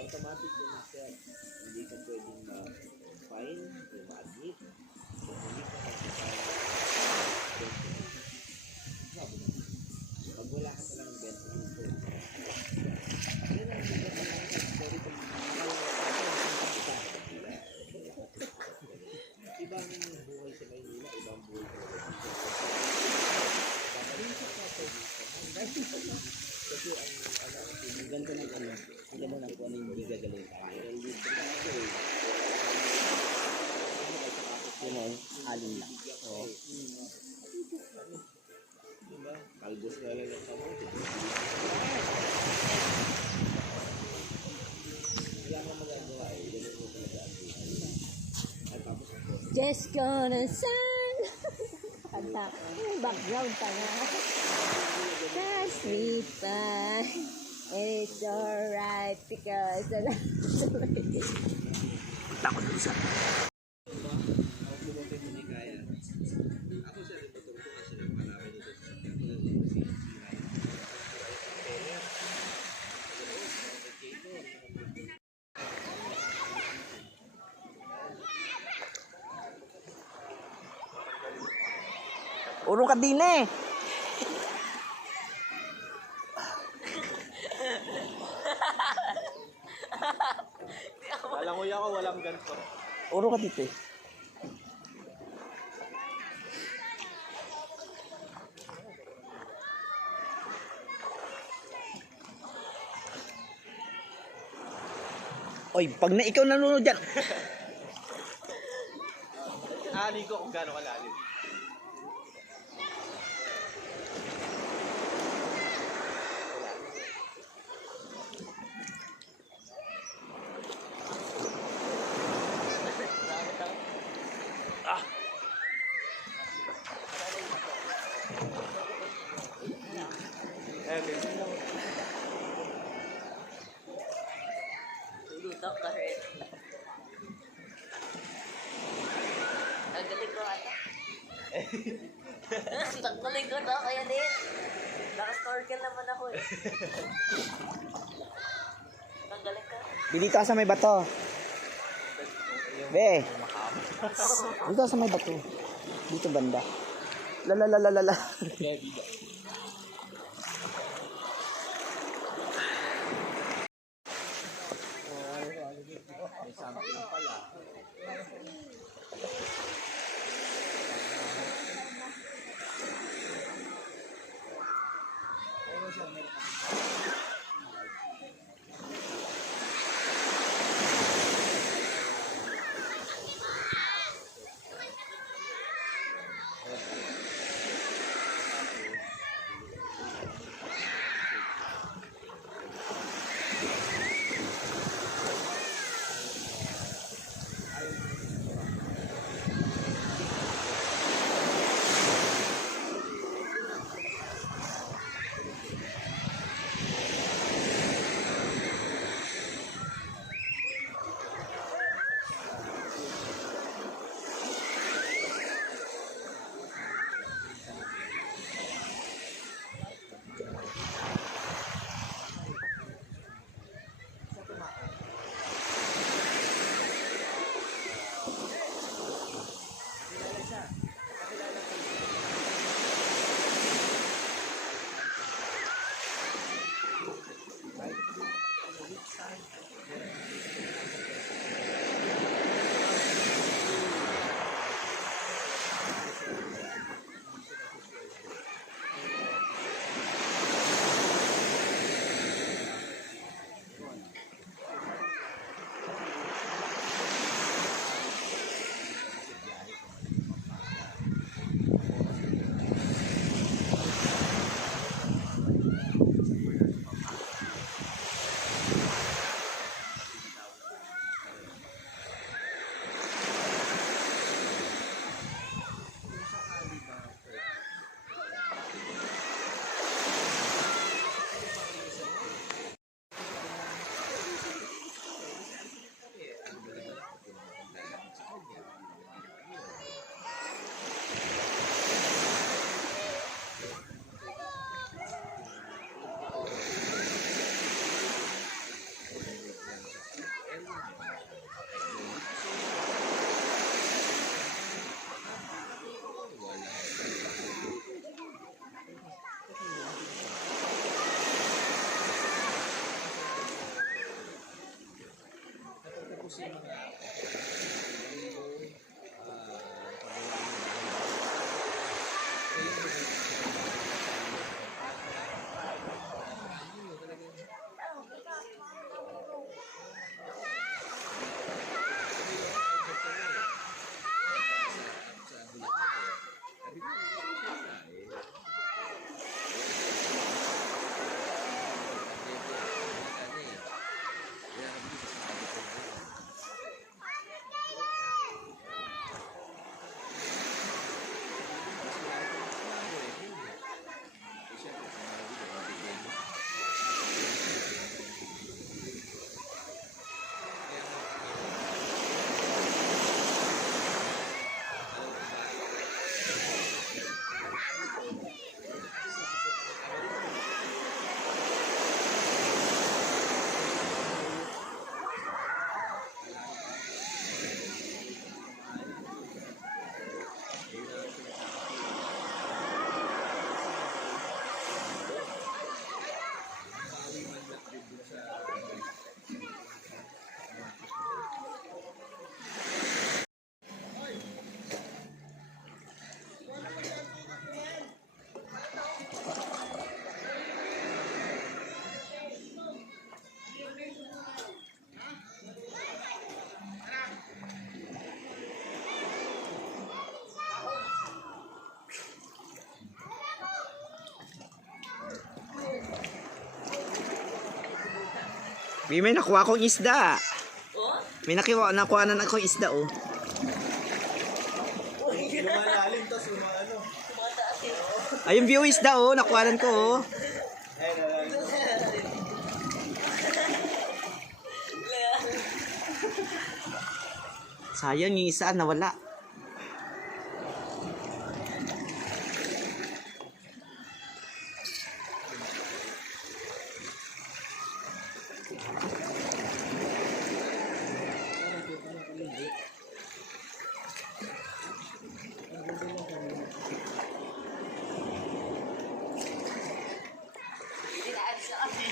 Automatic yung set. Hindi ka pwedeng ma-fine, ma-admit. Kung hindi ka mag-fine, pag wala ka talagang best user. Yun ang hindi ka talagang story kung ibang buhay sa Maynila, ibang buhay sa kasi ang ganda ng ano, ang ganda ng kung ano yung hindi gagaling tayo. Yun ay, alin lang. Oo. Diba? Kalbos na lang yung kamote. Wala nga magagawa eh. Ganun mo talaga. At tapos ako. Just gonna sun. Kanta. Background pa nga. Pass me by. It's alright because takot na isa. Ako bumotin mo ni Kaya. Ako siya rin matungtungan siya ng marami dito. Urong ka din eh. Lalangoy ako, walang ganito. Urong ka dito eh. Oy, pag na ikaw nanonood dyan. Ani ko kung gaano kalalim. Lutok ka rin. Ang galing ko ata. Ang galing ko to, kaya din. Naka-snorkel naman ako eh. Ang galing ka. Dito ka sa may bato. Be. Dito sa may bato. Dito banda. Lalalalala. May something pala. Tapos yung mga May nakuha akong isda. Oh? May nakuha na akong isda, oh. lumalalim, tapos ano. Tumataas eh. Ayun view isda, oh. Nakuhanan ko, oh. Sayang yung isa, nawala. Hindi na alis na kami.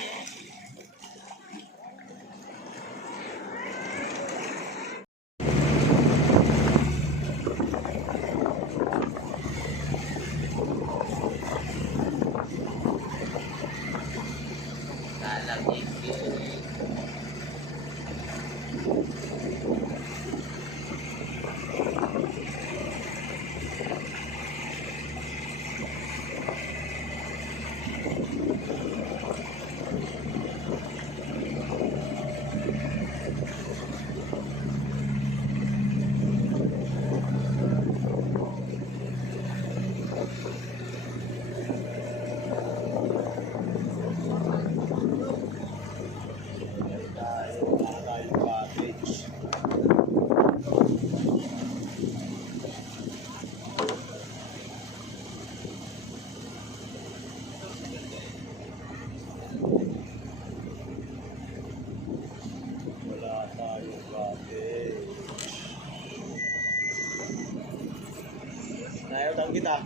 Nayotang kita.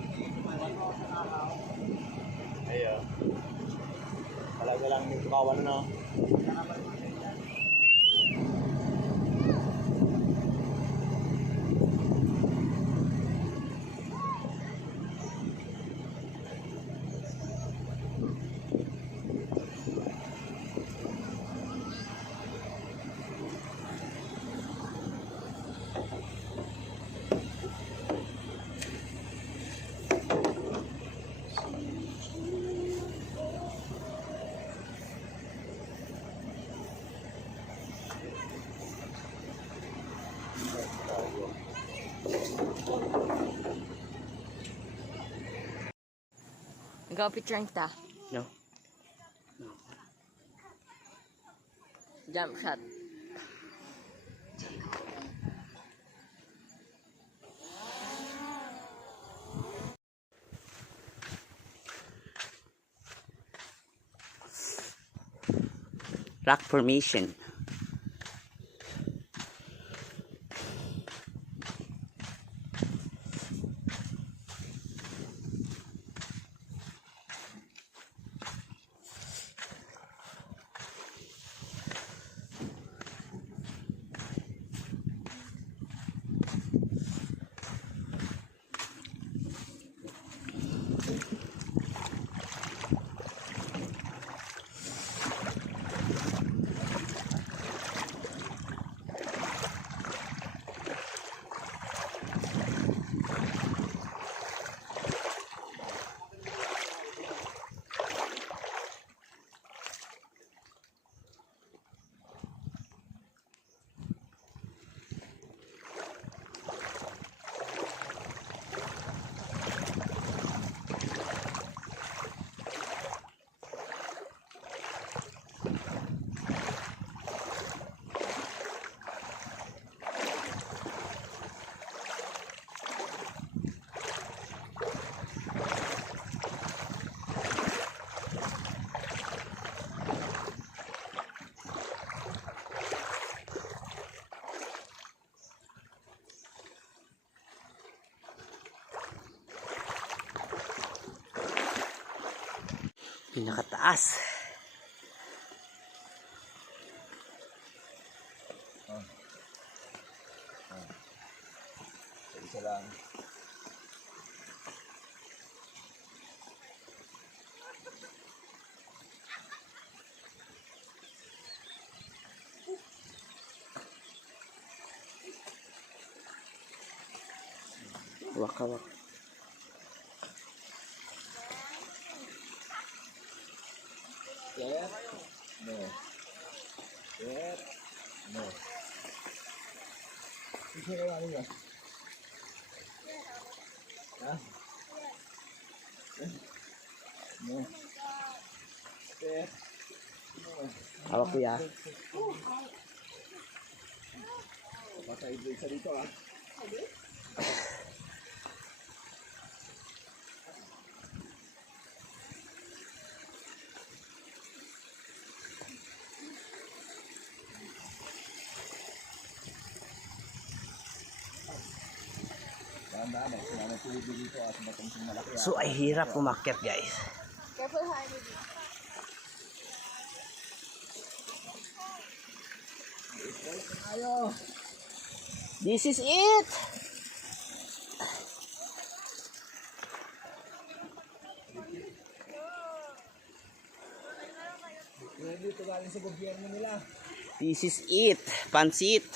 Ayo. Talaga lang yung kawan na. Nagka-picture kita. No. Jump shot. Rock formation. Pinakataas. Isa lang. Hawak-hawak. Set. No. Set. No. Isa ka lang yun. Ha? No. Set. Hawak kuya. Patay isa dito ah. Dahan-dahan eh. Sila may tubig dito at batong malaki ah. So ay hirap umakyat guys. Careful, Harley. Ayo! This is it! Dito galing sa gobyerno nila. This is it! Pansit!